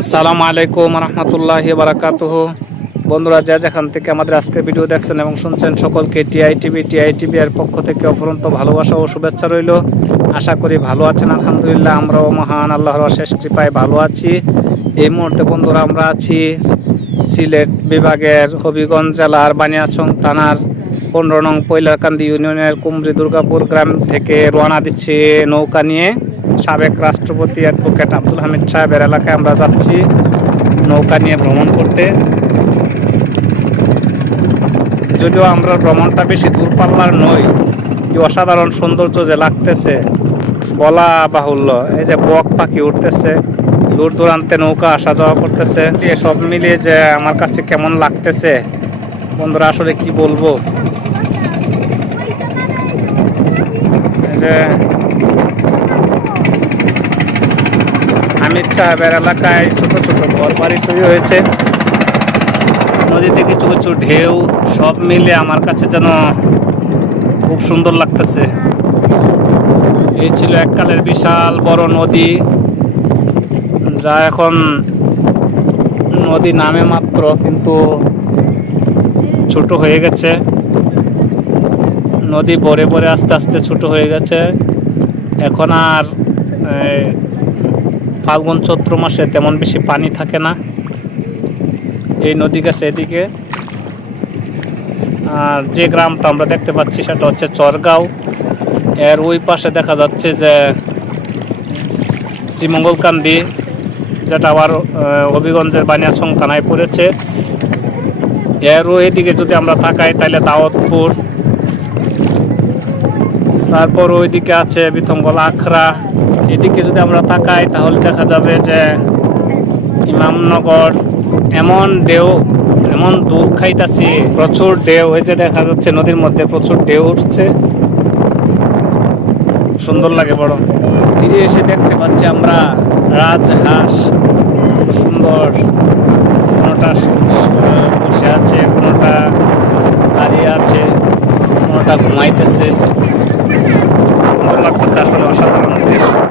আসসালামু আলাইকুম রহমতুল্লাহি বারাকাতুহু। বন্ধুরা, যে যেখান থেকে আমাদের আজকের ভিডিও দেখছেন এবং শুনছেন সকলকে টিআইটিভি এর পক্ষ থেকে অফুরন্ত ভালোবাসা ও শুভেচ্ছা রইল। আশা করি ভালো আছেন। আলহামদুলিল্লাহ, আমরাও মহান আল্লাহর অশেষ কৃপায় ভালো আছি। এই মুহূর্তে বন্ধুরা আমরা আছি সিলেট বিভাগের হবিগঞ্জ জেলার বানিয়াচং থানার 15 নং পৈলারকান্দি ইউনিয়নের কুমরি দুর্গাপুর গ্রাম থেকে রওনা দিচ্ছি নৌকা নিয়ে। সাবেক রাষ্ট্রপতি অ্যাডভোকেট আব্দুল হামিদ সাহেবের এলাকায় আমরা যাচ্ছি নৌকা নিয়ে ভ্রমণ করতে। যদিও আমরা ভ্রমণটা বেশি দূরপাল্লার নই, কি অসাধারণ সৌন্দর্য যে লাগতেছে বলা বাহুল্য। এই যে বক পাখি উঠতেছে, দূর দূরান্তে নৌকা আসা যাওয়া করতেছে, সব মিলিয়ে যে আমার কাছে কেমন লাগতেছে বন্ধুরা, আসলে কি বলবো। যে হামিদ সাহেবের এলাকায় ছোট ছোট ঘর বাড়ি তৈরি হয়েছে, নদীতে কিছু কিছু ঢেউ, সব মিলে আমার কাছে যেন খুব সুন্দর লাগতেছে। এই ছিল এককালের বিশাল বড় নদী, যা এখন নদী নামে মাত্র, কিন্তু ছোট হয়ে গেছে। নদী ভরে ভরে আস্তে আস্তে ছোট হয়ে গেছে। এখন আর ফাল্গুন চৈত্র মাসে তেমন বেশি পানি থাকে না এই নদী গেছে এদিকে। আর যে গ্রামটা আমরা দেখতে পাচ্ছি সেটা হচ্ছে চরগাঁও। এর ওই পাশে দেখা যাচ্ছে যে শ্রীমঙ্গলকান্দি, যেটা আবার হবিগঞ্জের বানিয়াচং থানায় পড়েছে। এর ওইদিকে যদি আমরা তাকাই তাহলে দাউদপুর, তারপর ওইদিকে আছে বিথঙ্গল আখড়া। এদিকে যদি আমরা তাকাই তাহলে দেখা যাবে যে ইমামনগর। এমন ঢেউ, এমন দূর খাইতাছি, প্রচুর ঢেউ। এই যে দেখা যাচ্ছে নদীর মধ্যে প্রচুর ঢেউ উঠছে, সুন্দর লাগে বড়। তীরে এসে দেখতে পাচ্ছি আমরা রাজহাঁস, সুন্দর। কোনোটা বসে আছে, কোনো